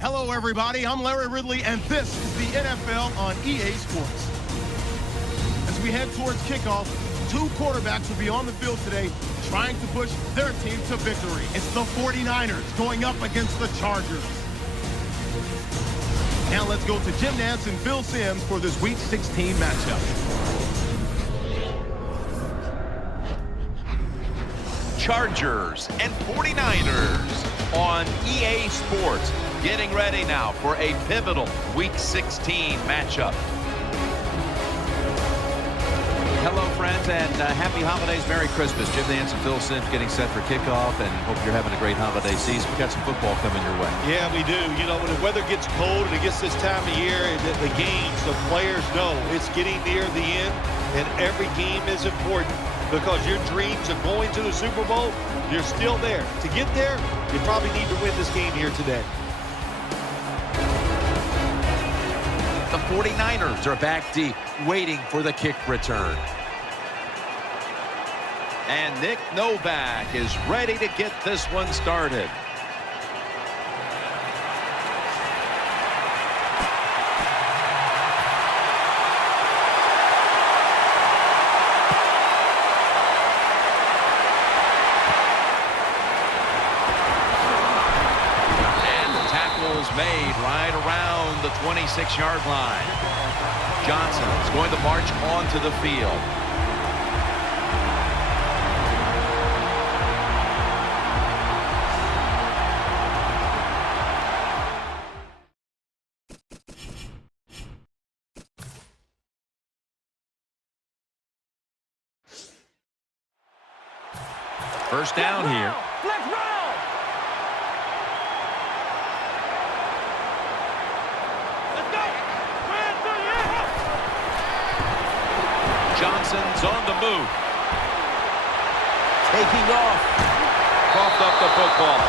Hello, everybody. I'm Larry Ridley, and this is the NFL on EA Sports. As we head towards kickoff, two quarterbacks will be on the field today trying to push their team to victory. It's the 49ers going up against the Chargers. Now let's go to Jim Nantz and Phil Simms for this Week 16 matchup. Chargers and 49ers on EA Sports. Getting ready now for a pivotal Week 16 matchup. Hello, friends, and happy holidays. Merry Christmas. Jim Nantz and Phil Simms getting set for kickoff, and hope you're having a great holiday season. We've got some football coming your way. Yeah, we do. You know, when the weather gets cold and it gets this time of year, the games, the players know it's getting near the end, and every game is important because your dreams of going to the Super Bowl, you're still there. To get there, you probably need to win this game here today. The 49ers are back deep, waiting for the kick return. And Nick Novak is ready to get this one started. Made right around the 26-yard line. Johnson is going to march onto the field. First down here. Johnson's on the move. Taking off. Coughed up the football.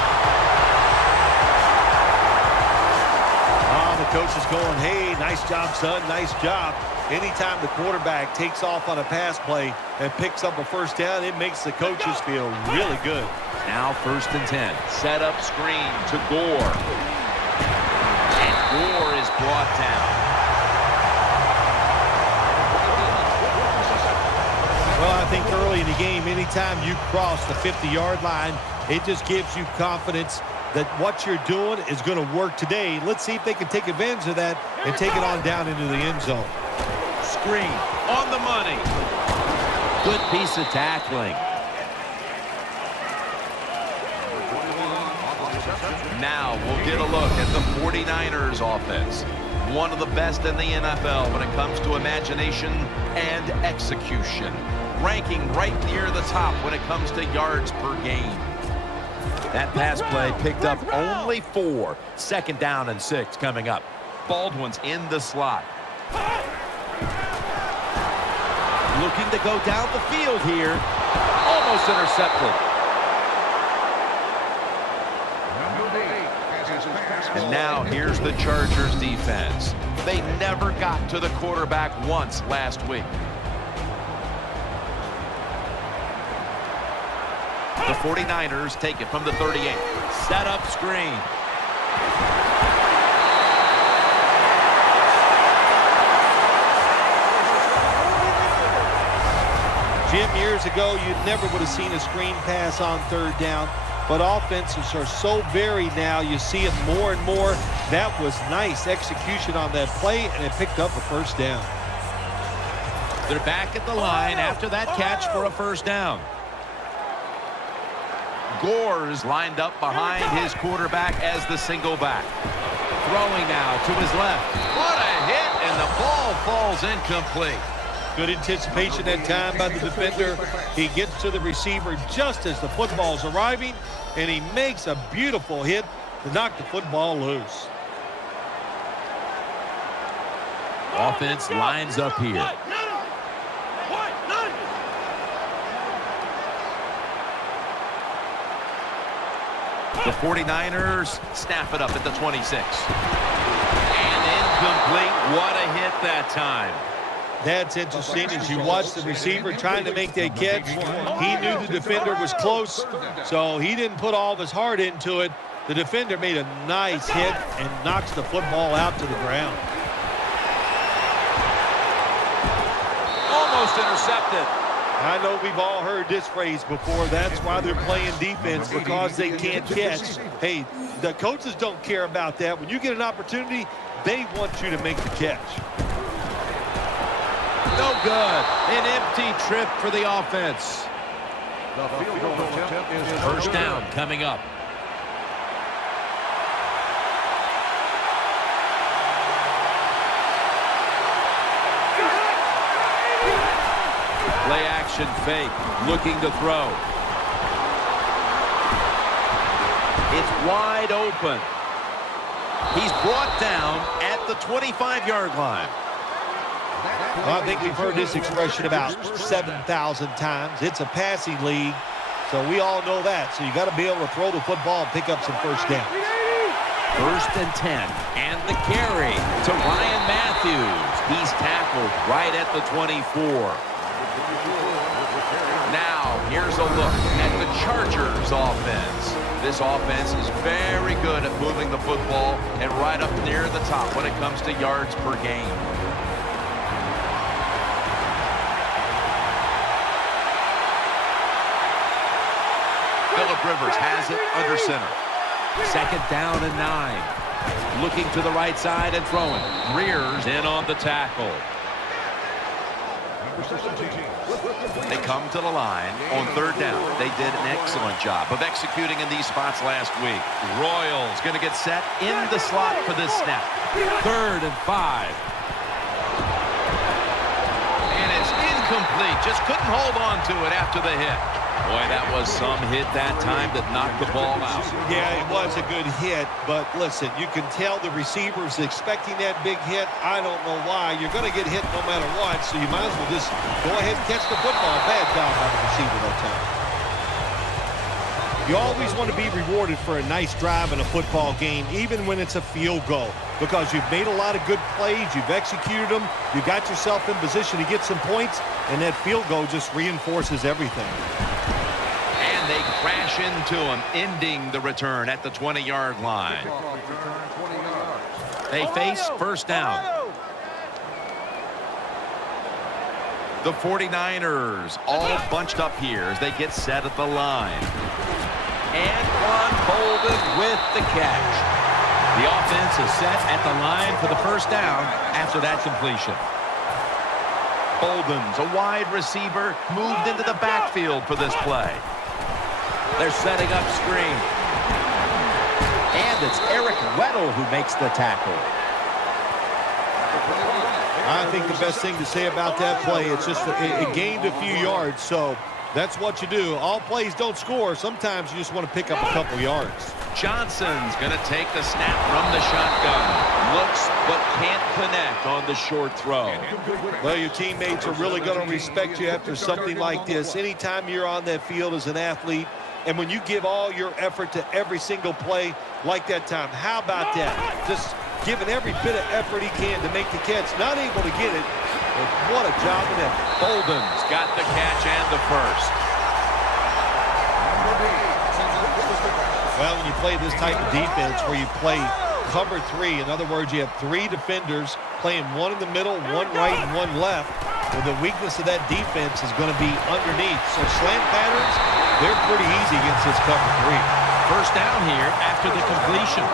Oh, the coach is going, hey, nice job, son, nice job. Anytime the quarterback takes off on a pass play and picks up a first down, it makes the coaches feel really good. Now 1st and 10. Set up screen to Gore. And Gore is brought down. Well, I think early in the game, anytime you cross the 50-yard line, it just gives you confidence that what you're doing is going to work today. Let's see if they can take advantage of that and take it on down into the end zone. Screen on the money. Good piece of tackling. Now we'll get a look at the 49ers offense. One of the best in the NFL when it comes to imagination and execution. Ranking right near the top when it comes to yards per game. That pass play picked up only 4. 2nd down and 6 coming up. Baldwin's in the slot. Looking to go down the field here. Almost intercepted. And now here's the Chargers defense. They never got to the quarterback once last week. The 49ers take it from the 38. Set up screen. Jim, years ago, you never would have seen a screen pass on 3rd down. But offenses are so varied now. You see it more and more. That was nice execution on that play, and it picked up a 1st down. They're back at the line after that catch for a 1st down. Gore's lined up behind his quarterback as the single back. Throwing now to his left. What a hit, and the ball falls incomplete. Good anticipation that time by the defender. He gets to the receiver just as the football's arriving, and he makes a beautiful hit to knock the football loose. Offense lines up here. The 49ers snap it up at the 26. And incomplete. What a hit that time. That's interesting. As you watch the receiver trying to make that catch, he knew the defender was close, so he didn't put all of his heart into it. The defender made a nice hit and knocks the football out to the ground. Almost intercepted. I know we've all heard this phrase before. That's why they're playing defense, because they can't catch. Hey, the coaches don't care about that. When you get an opportunity, they want you to make the catch. No good. An empty trip for the offense. The field goal attempt is First down coming up. Play action fake, looking to throw. It's wide open. He's brought down at the 25-yard line. Well, I think we've heard this expression about 7,000 times. It's a passing league, so we all know that. So you got to be able to throw the football and pick up some first down. First and 10, and the carry to Ryan Matthews. He's tackled right at the 24. Now, here's a look at the Chargers offense. This offense is very good at moving the football and right up near the top when it comes to yards per game. Phillip Rivers has it under center. Second down and 9. Looking to the right side and throwing. Greer's in on the tackle. They come to the line on third down. They did an excellent job of executing in these spots last week. Royals going to get set in the slot for this snap. Third and 5. And it's incomplete. Just couldn't hold on to it after the hit. Boy, that was some hit that time that knocked the ball out. Yeah, it was a good hit, but listen, you can tell the receiver's expecting that big hit. I don't know why. You're going to get hit no matter what, so you might as well just go ahead and catch the football. Bad job by the receiver that time. You always want to be rewarded for a nice drive in a football game, even when it's a field goal, because you've made a lot of good plays, you've executed them, you got yourself in position to get some points, and that field goal just reinforces everything. And they crash into him, ending the return at the 20-yard line. They face first down. The 49ers all bunched up here as they get set at the line. Anquan Boldin with the catch. The offense is set at the line for the first down after that completion. Boldin's a wide receiver, moved into the backfield for this play. They're setting up screen. And it's Eric Weddle who makes the tackle. I think the best thing to say about that play, it's just it gained a few yards, so that's what you do. All plays don't score. Sometimes you just want to pick up a couple yards. Johnson's going to take the snap from the shotgun. Looks but can't connect on the short throw. Well, your teammates are really going to respect you after something like this. Anytime you're on that field as an athlete, and when you give all your effort to every single play like that time, how about that? Just giving every bit of effort he can to make the catch. Not able to get it, but what a job of that. Boldin's got the catch and the first. Well, when you play this type of defense where you play cover 3, in other words, you have 3 defenders playing one in the middle, one right, and one left, well, the weakness of that defense is going to be underneath. So slant patterns, they're pretty easy against this cover 3. First down here after the completion.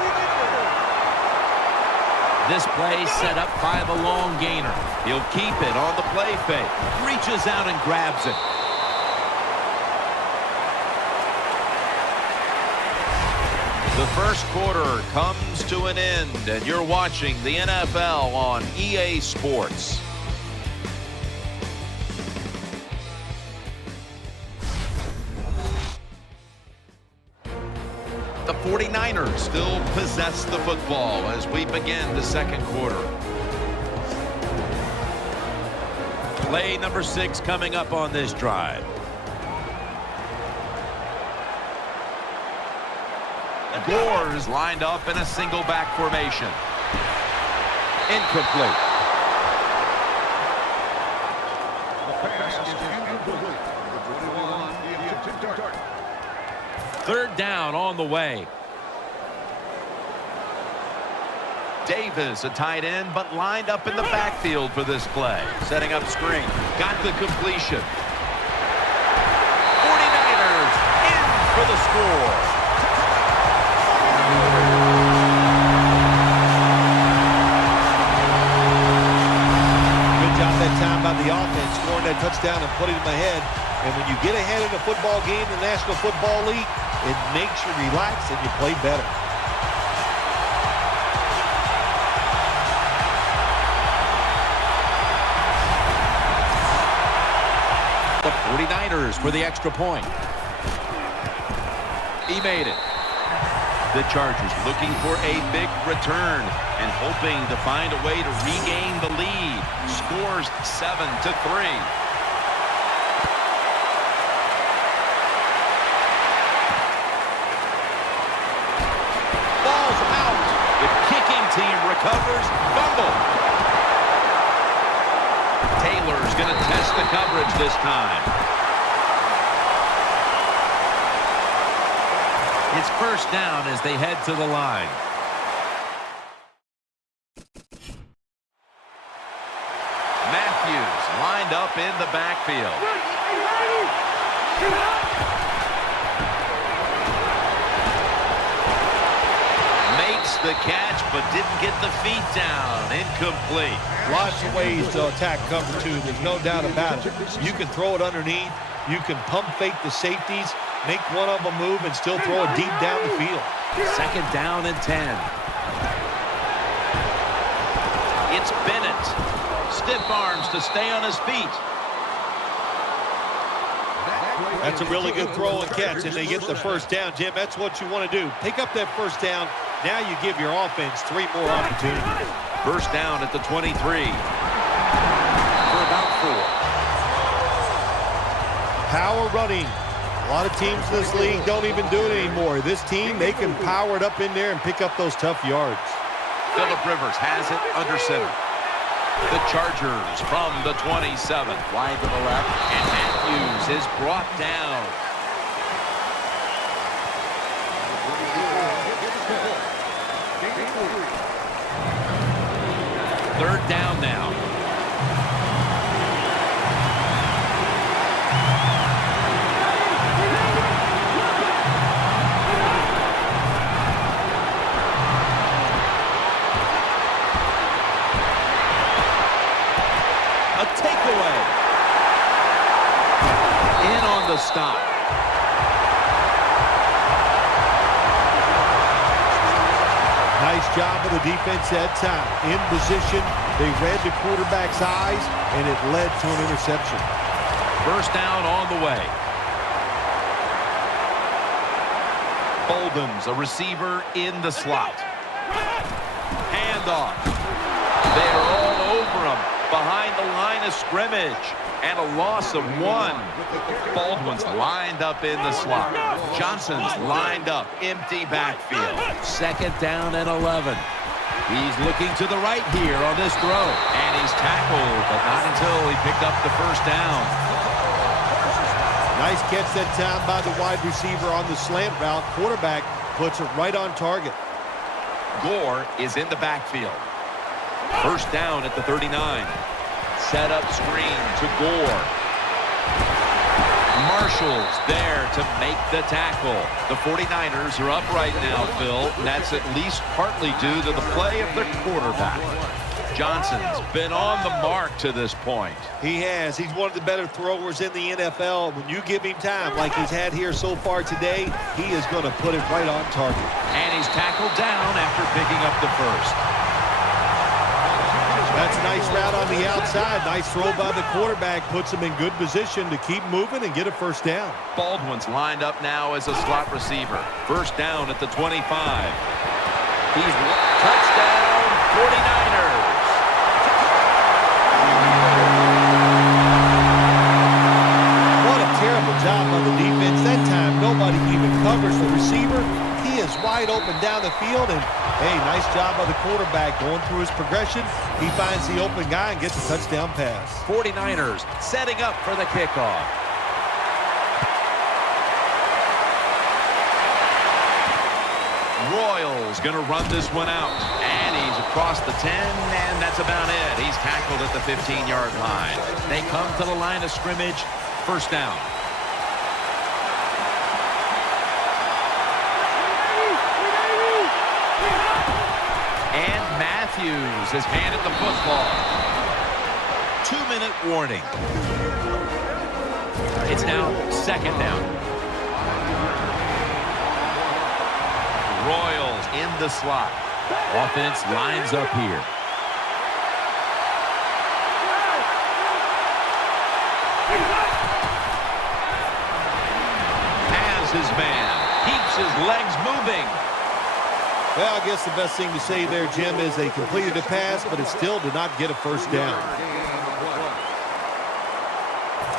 This play set up by the long gainer. He'll keep it on the play fake. Reaches out and grabs it. The first quarter comes to an end, and you're watching the NFL on EA Sports. The 49ers still possess the football as we begin the second quarter. Play number 6 coming up on this drive. Gore's lined up in a single back formation. Incomplete. Third down on the way. Davis, a tight end, but lined up in the backfield for this play. Setting up screen. Got the completion. 49ers in for the score. Good job that time by the offense, scoring that touchdown and putting them ahead. And when you get ahead in a football game in the National Football League, it makes you relax and you play better. The 49ers for the extra point. He made it. The Chargers looking for a big return and hoping to find a way to regain the lead. Scores 7-3. Ball's out. The kicking team recovers. Fumble. Taylor's going to test the coverage this time. It's first down as they head to the line. Matthews lined up in the backfield. Makes the catch, but didn't get the feet down. Incomplete. Lots of ways to attack cover two. There's no doubt about it. You can throw it underneath. You can pump fake the safeties, make one of them move, and still throw it deep down the field. Second down and 10. It's Bennett. Stiff arms to stay on his feet. That's a really good throw and catch, and they get the first down. Jim, that's what you want to do. Pick up that first down. Now you give your offense 3 more opportunities. First down at the 23. For about 4. Power running. A lot of teams in this league don't even do it anymore. This team, they can power it up in there and pick up those tough yards. Phillip Rivers has it under center. The Chargers from the 27. Wide to the left. And Matthews is brought down. Third down now. A takeaway. In on the stop. Nice job of the defense that time. In position, they read the quarterback's eyes, and it led to an interception. First down on the way. Bolden's a receiver in the slot. Handoff. They're all over him behind the line of scrimmage. And a loss of 1. Baldwin's lined up in the slot. Johnson's lined up. Empty backfield. Second down and 11. He's looking to the right here on this throw. And he's tackled, but not until he picked up the first down. Nice catch that time by the wide receiver on the slant route. Quarterback puts it right on target. Gore is in the backfield. First down at the 39. Set up screen to Gore. Marshall's there to make the tackle. The 49ers are up right now, Phil. And that's at least partly due to the play of their quarterback. Johnson's been on the mark to this point. He has. He's one of the better throwers in the NFL. When you give him time like he's had here so far today, he is going to put it right on target. And he's tackled down after picking up the first. That's a nice route on the outside. Nice throw by the quarterback. Puts him in good position to keep moving and get a first down. Baldwin's lined up now as a slot receiver. First down at the 25. He's touchdown 49ers. What a terrible job by the defense. That time nobody even covers the receiver. He is wide open down the field, and hey, nice job by the quarterback going through his progression. He finds the open guy and gets a touchdown pass. 49ers setting up for the kickoff. Royals going to run this one out, and he's across the 10, and that's about it. He's tackled at the 15-yard line. They come to the line of scrimmage, first down. And Matthews has handed the football. 2-minute warning. It's now second down. Royals in the slot. Offense lines up here. Has his man. Keeps his legs moving. Well, I guess the best thing to say there, Jim, is they completed a pass, but it still did not get a first down.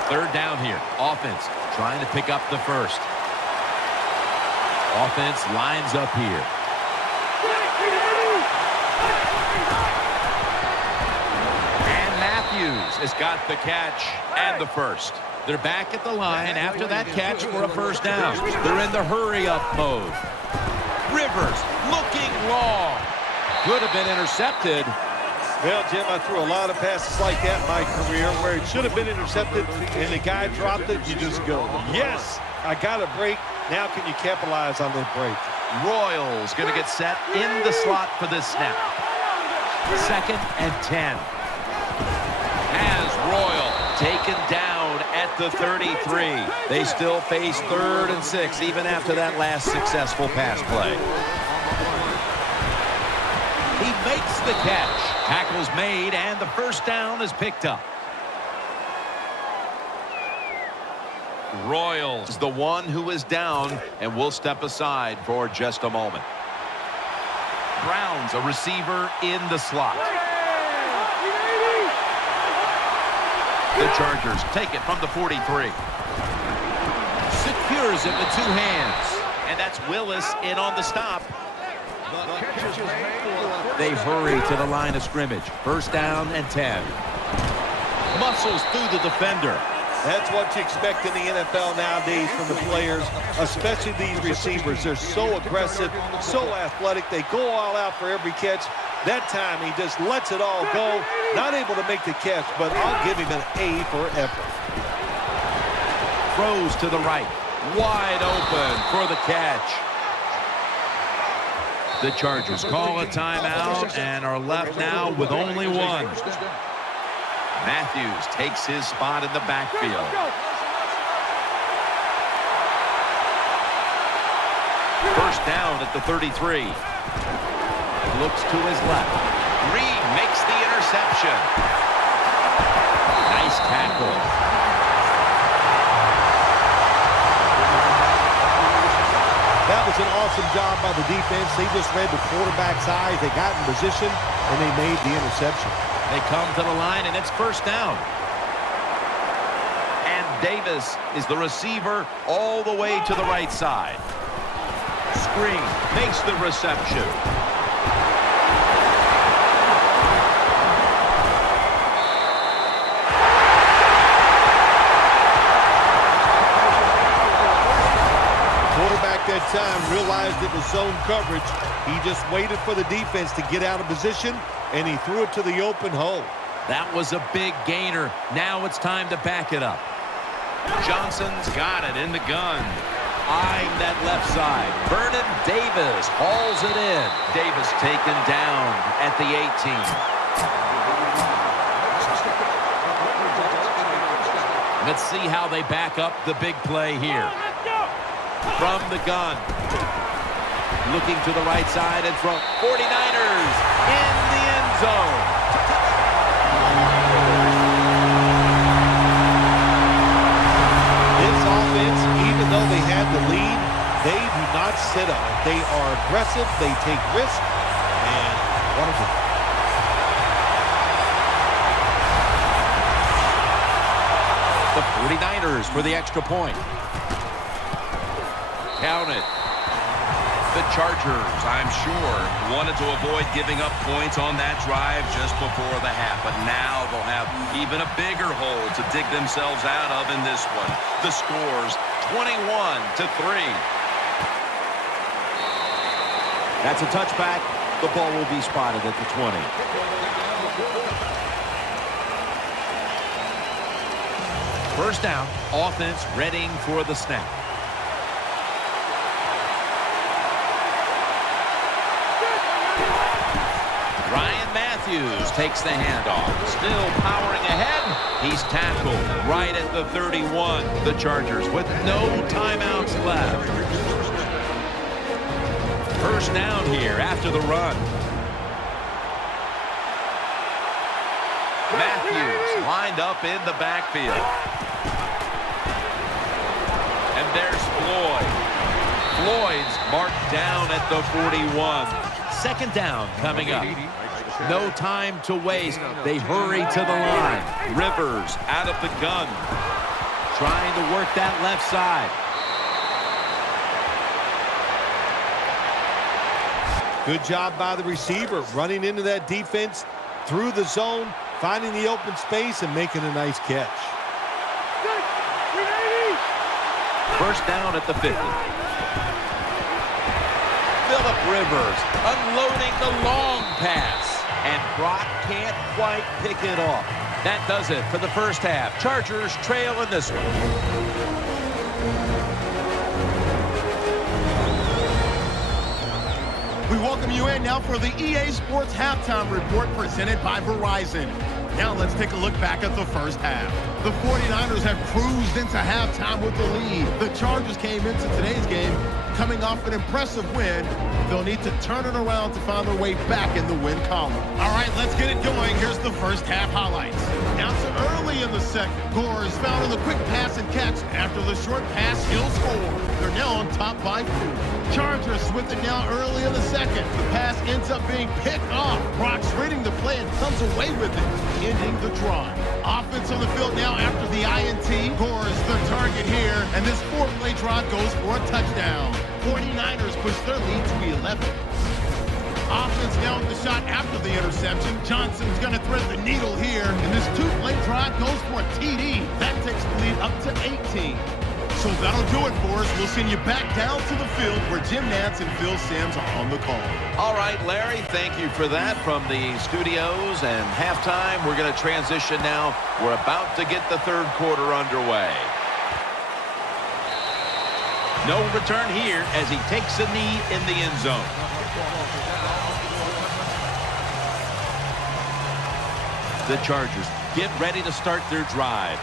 Third down here. Offense trying to pick up the first. Offense lines up here. And Matthews has got the catch and the first. They're back at the line after that catch for a first down. They're in the hurry-up mode. Rivers looking long. Could have been intercepted. Well, Jim, I threw a lot of passes like that in my career where it should have been intercepted and the guy dropped it. You just go, yes, I got a break. Now can you capitalize on that break? Royals going to get set in the slot for this snap. Second and 10. Has Royal taken down at the 33. They still face 3rd and 6 even after that last successful pass play. He makes the catch. Tackle's made, and the first down is picked up. Royals, the one who is down, and we'll step aside for just a moment. Browns, a receiver in the slot. The Chargers take it from the 43. Secures it with 2 hands. And that's Willis in on the stop. They hurry to the line of scrimmage. First down and 10. Muscles through the defender. That's what you expect in the NFL nowadays from the players, especially these receivers. They're so aggressive, so athletic. They go all out for every catch. That time he just lets it all go. Not able to make the catch, but I'll give him an A for effort. Throws to the right. Wide open for the catch. The Chargers call a timeout and are left now with only one. Matthews takes his spot in the backfield. First down at the 33. Looks to his left. Reed makes the interception. Nice tackle. That was an awesome job by the defense. They just read the quarterback's eyes. They got in position, and they made the interception. They come to the line, and it's first down. And Davis is the receiver all the way to the right side. Screen makes the reception. Quarterback that time realized it was zone coverage. He just waited for the defense to get out of position, and he threw it to the open hole. That was a big gainer. Now it's time to back it up. Johnson's got it in the gun. Eyeing that left side. Vernon Davis hauls it in. Davis taken down at the 18. Let's see how they back up the big play here. From the gun. Looking to the right side and from 49ers in the end zone. This offense, even though they had the lead, they do not sit on it. They are aggressive. They take risks. And wonderful. The 49ers for the extra point. Count it. The Chargers, I'm sure, wanted to avoid giving up points on that drive just before the half, but now they'll have even a bigger hole to dig themselves out of in this one. The score's 21-3. That's a touchback The ball will be spotted at the 20. First down, offense readying for the snap. Ryan Matthews takes the handoff. Still powering ahead. He's tackled right at the 31. The Chargers with no timeouts left. First down here after the run. Matthews lined up in the backfield. And there's Floyd. Floyd's marked down at the 41. Second down coming up. No time to waste. They hurry to the line. Rivers out of the gun. Trying to work that left side. Good job by the receiver, running into that defense through the zone, finding the open space, and making a nice catch. First down at the 50. Phillip Rivers unloading the long pass. And Brock can't quite pick it off. That does it for the first half. Chargers trail in this one. We welcome you in now for the EA Sports Halftime Report presented by Verizon. Now let's take a look back at the first half. The 49ers have cruised into halftime with the lead. The Chargers came into today's game coming off an impressive win. They'll need to turn it around to find their way back in the win column. All right, let's get it going. Here's the first half highlights. Now to early in the second. Gores found on the quick pass and catch. After the short pass, he'll score. They're now on top by 2. Chargers with it now early in the second. The pass ends up being picked off. Brock's reading the play and comes away with it, ending the drive. Offense on the field now after the INT. Gores the target here, and this 4-play drive goes for a touchdown. 49ers push their lead to 11. Offense now with the shot after the interception. Johnson's going to thread the needle here, and this 2-play drive goes for a TD. That takes the lead up to 18. So that'll do it for us. We'll send you back down to the field where Jim Nantz and Phil Simms are on the call. All right, Larry, thank you for that from the studios. And halftime, we're going to transition now. We're about to get the third quarter underway. No return here as he takes a knee in the end zone. The Chargers get ready to start their drive.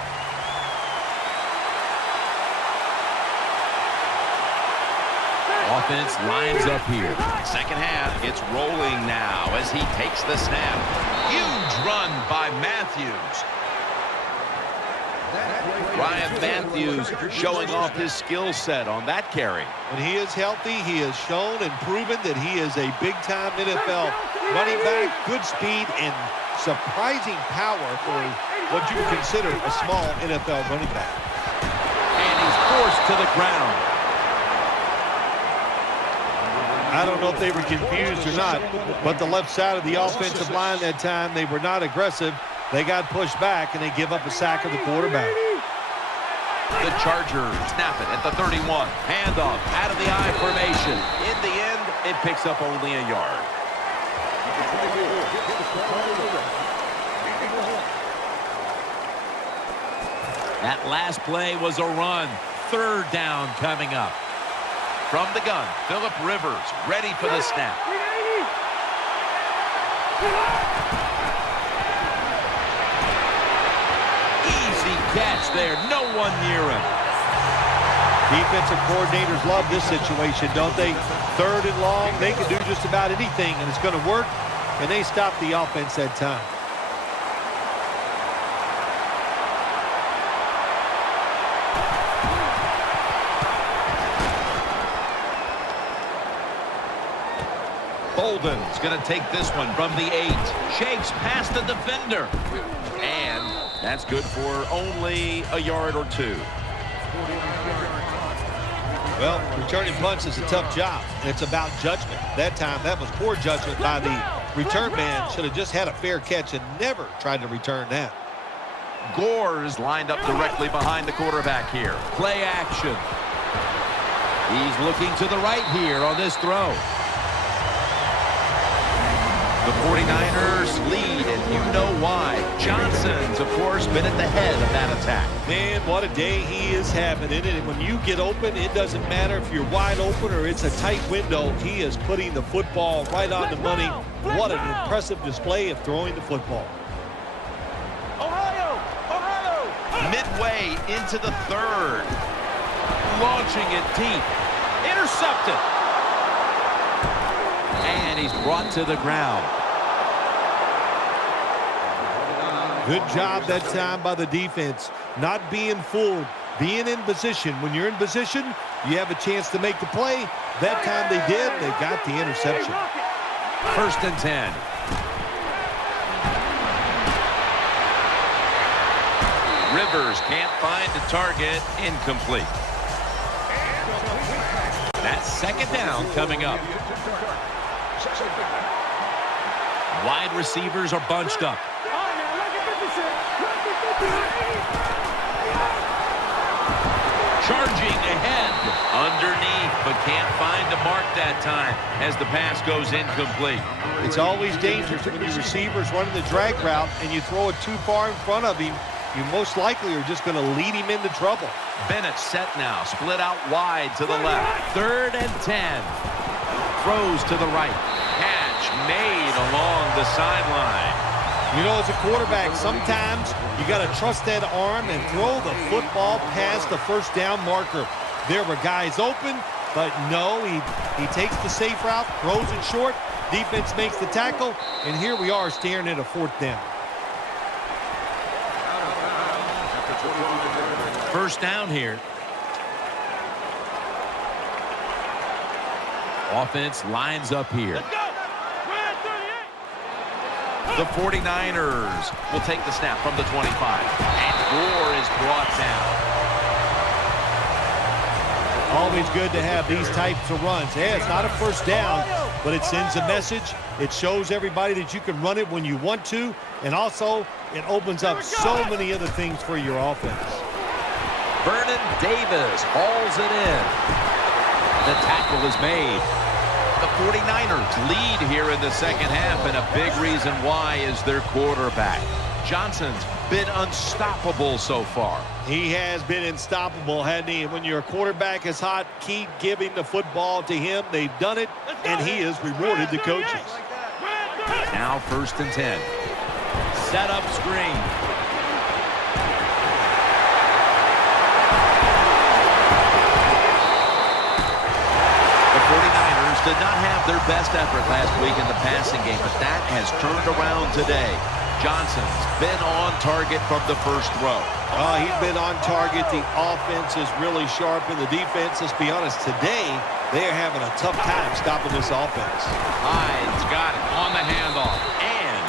Offense lines up here. Second half, it's rolling now as he takes the snap. Huge run by Matthews. Ryan Matthews showing off his skill set on that carry. When he is healthy, he has shown and proven that he is a big-time NFL running back, good speed, and surprising power for what you would consider a small NFL running back. And he's forced to the ground. I don't know if they were confused or not, but the left side of the offensive line that time, they were not aggressive. They got pushed back, and they give up a sack of the quarterback. The Chargers snap it at the 31. Handoff out of the I formation. In the end, it picks up only a yard. That last play was a run. Third down coming up. From the gun, Phillip Rivers ready for the snap. Easy catch there. No one near him. Defensive coordinators love this situation, don't they? Third and long, they can do just about anything, and it's going to work, and they stop the offense that time. Bolden's going to take this one from the 8. Shakes past the defender. And that's good for only a yard or 2. Well, returning punts is a tough job, and it's about judgment. That time, that was poor judgment by the return man. Should have just had a fair catch and never tried to return that. Gores lined up directly behind the quarterback here. Play action. He's looking to the right here on this throw. The 49ers lead, and you know why. Johnson's, of course, been at the head of that attack. Man, what a day he is having in it. And when you get open, it doesn't matter if you're wide open or it's a tight window. He is putting the football right on the money. What an impressive display of throwing the football. Midway into the third. Launching it deep. Intercepted. And he's brought to the ground. Good job that time by the defense. Not being fooled, being in position. When you're in position, you have a chance to make the play. That time they did. They got the interception. 1st and 10. Rivers can't find the target. Incomplete. That's 2nd down coming up. Wide receivers are bunched up. Charging ahead. Underneath, but can't find the mark that time as the pass goes incomplete. It's always dangerous when your receiver's running the drag route and you throw it too far in front of him. You most likely are just going to lead him into trouble. Bennett set now, split out wide to the left. 3rd and 10. Throws to the right. Catch made along the sideline. You know, as a quarterback, sometimes you got to trust that arm and throw the football past the 1st down marker. There were guys open, but no, he takes the safe route, throws it short. Defense makes the tackle, and here we are staring at a 4th down. 1st down here. Offense lines up here. The 49ers will take the snap from the 25. And Gore is brought down. Always good to have these types of runs. Yeah, it's not a 1st down, but it sends a message. It shows everybody that you can run it when you want to. And also, it opens up so many other things for your offense. Vernon Davis hauls it in. The tackle is made. The 49ers lead here in the 2nd half, and a big reason why is their quarterback. Johnson's been unstoppable so far. He has been unstoppable, hasn't he? When your quarterback is hot, keep giving the football to him. They've done it, and he has rewarded the coaches. Now 1st and 10. Set up screen. The 49ers did not have their best effort last week in the passing game, but that has turned around today. Johnson's been on target from the 1st throw. He's been on target. The offense is really sharp, and the defense, let's be honest, today they are having a tough time stopping this offense. Hyde's got it on the handoff, and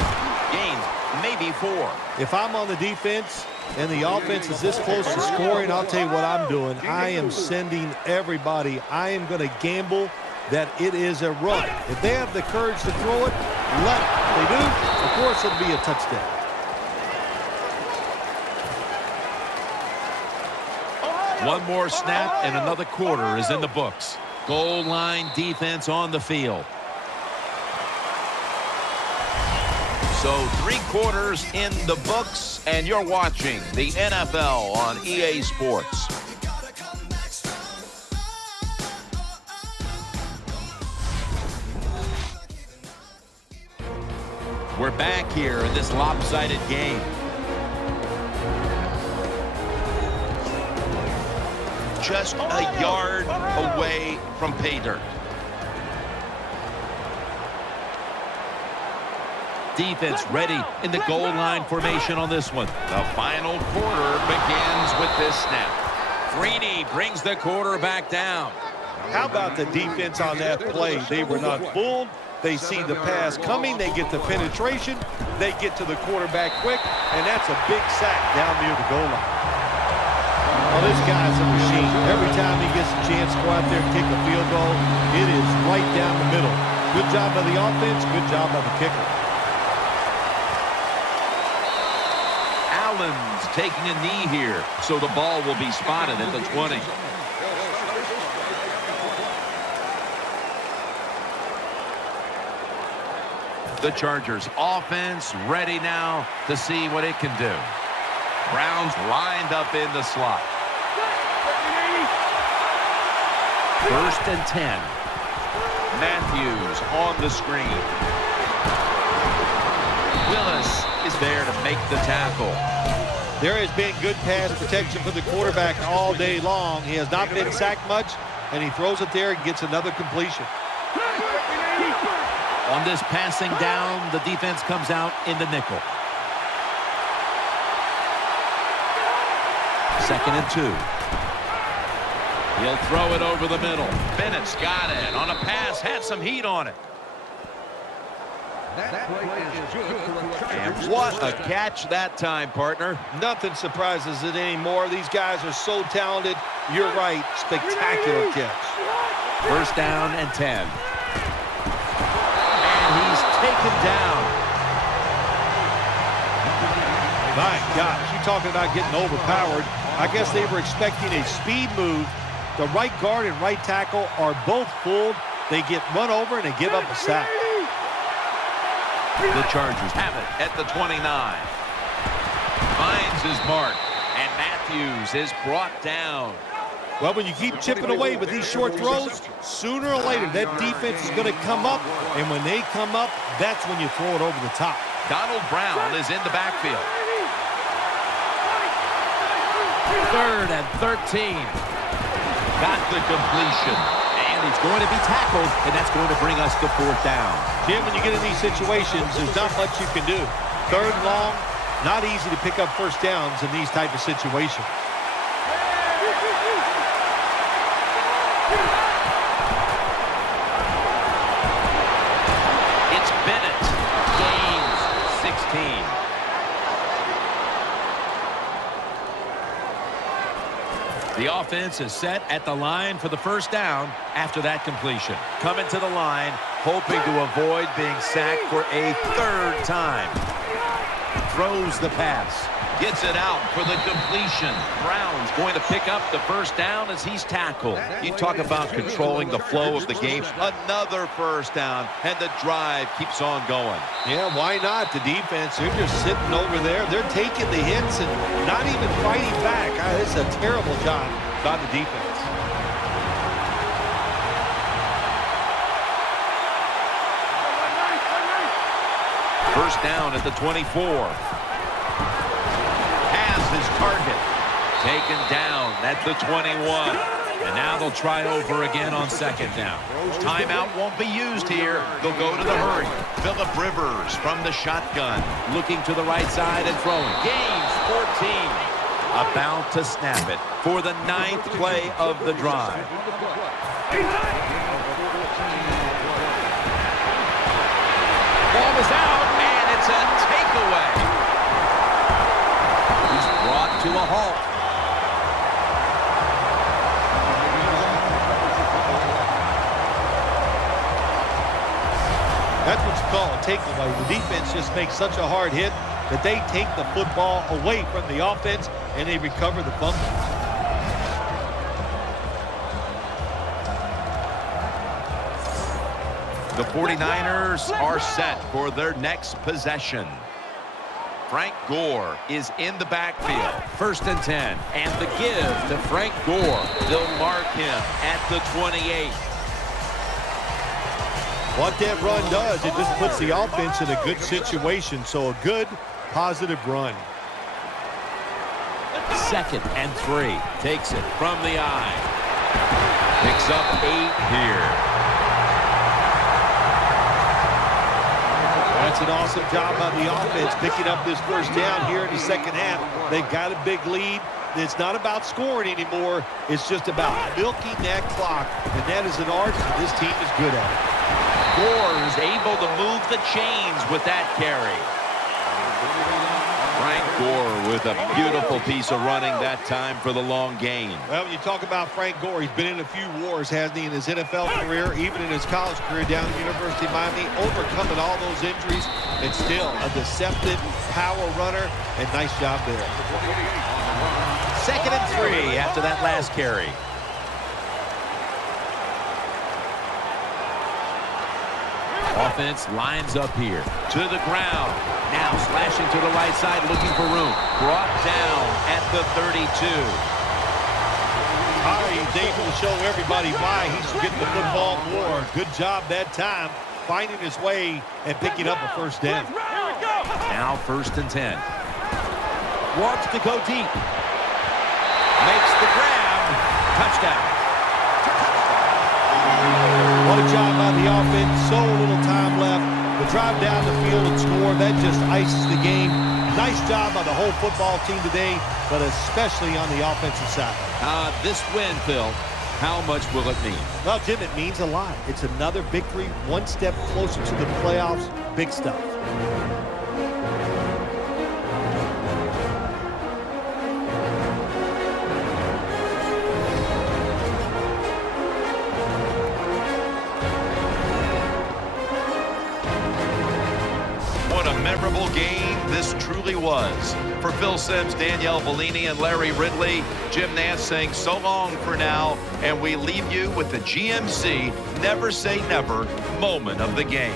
gains maybe 4. If I'm on the defense and the offense is this close to scoring, I'll tell you what I'm doing. I am sending everybody. I am going to gamble that it is a run. If they have the courage to throw it, let it. If they do, of course it'll be a touchdown. One more snap and another quarter is in the books. Goal line defense on the field. So 3 quarters in the books, and you're watching the NFL on EA Sports. We're back here in this lopsided game. Just a yard away from pay dirt. Defense ready in the goal line formation on this one. The final quarter begins with this snap. Freeney brings the quarterback down. How about the defense on that play? They were not fooled. They see the pass coming. They get the penetration. They get to the quarterback quick, and that's a big sack down near the goal line. Well, this guy's a machine. Every time he gets a chance to go out there and kick a field goal, it is right down the middle. Good job by the offense. Good job by the kicker. Allen's taking a knee here, so the ball will be spotted at the 20. The Chargers offense ready now to see what it can do. Browns lined up in the slot. 1st and 10. Matthews on the screen. Willis is there to make the tackle. There has been good pass protection for the quarterback all day long. He has not been sacked much, and he throws it there and gets another completion. On this passing down, the defense comes out in the nickel. 2nd and 2. He'll throw it over the middle. Bennett's got it on a pass, had some heat on it. And what a catch that time, partner. Nothing surprises it anymore. These guys are so talented. You're right. Spectacular catch. 1st down and 10. And he's taken down. My gosh, you're talking about getting overpowered. I guess they were expecting a speed move. The right guard and right tackle are both fooled. They get run over and they give up a sack. The Chargers have it at the 29. Finds his mark, and Matthews is brought down. Well, when you keep chipping away with these short throws, sooner or later that defense is going to come up, and when they come up, that's when you throw it over the top. Donald Brown is in the backfield. 3rd and 13. Got the completion. And he's going to be tackled, and that's going to bring us to 4th down. Jim, when you get in these situations, there's not much you can do. 3rd and long, not easy to pick up 1st downs in these type of situations. It's Bennett. Gains 16. The offense is set at the line for the 1st down after that completion. Coming to the line, hoping to avoid being sacked for a 3rd time. Throws the pass. Gets it out for the completion. Brown's going to pick up the 1st down as he's tackled. You talk about controlling the flow of the game. Another 1st down, and the drive keeps on going. Yeah, why not? The defense, they're just sitting over there. They're taking the hits and not even fighting back. It's a terrible job by the defense. First down at the 24. Has his target. Taken down at the 21. And now they'll try over again on 2nd down. Timeout won't be used here. They'll go to the hurry. Phillip Rivers from the shotgun. Looking to the right side and throwing. Gains 14. About to snap it for the 9th play of the drive. Ball is out, and it's a takeaway. He's brought to a halt. That's what you call a takeaway. The defense just makes such a hard hit that they take the football away from the offense and they recover the fumble. The 49ers are set for their next possession. Frank Gore is in the backfield. 1st and 10. And the give to Frank Gore. They'll mark him at the 28. What that run does, it just puts the offense in a good situation. So a good, positive run. 2nd and 3. Takes it from the eye. Picks up 8 here. That's an awesome job by the offense picking up this 1st down here in the 2nd half. They've got a big lead. It's not about scoring anymore. It's just about milking that clock. And that is an art that this team is good at. Gore is able to move the chains with that carry. Frank Gore with a beautiful piece of running that time for the long gain. Well, when you talk about Frank Gore, he's been in a few wars, hasn't he, in his NFL career, even in his college career down at the University of Miami, overcoming all those injuries, and still a deceptive power runner, and nice job there. 2nd and 3 after that last carry. Offense lines up here. To the ground. Now slashing to the right side, looking for room. Brought down at the 32. He's able to show everybody why he should get the football more. Good job that time, finding his way and picking up a first down. Now 1st and 10. Wants to go deep. Makes the grab. Touchdown. What a job by the offense. So little time left. The drive down the field and score, that just ices the game. Nice job by the whole football team today, but especially on the offensive side. This win, Phil, how much will it mean? Well, Jim, it means a lot. It's another victory, one step closer to the playoffs. Big stuff. Memorable game this truly was. For Phil Simms, Danielle Bellini, and Larry Ridley, Jim Nantz saying so long for now, and we leave you with the GMC Never Say Never moment of the game.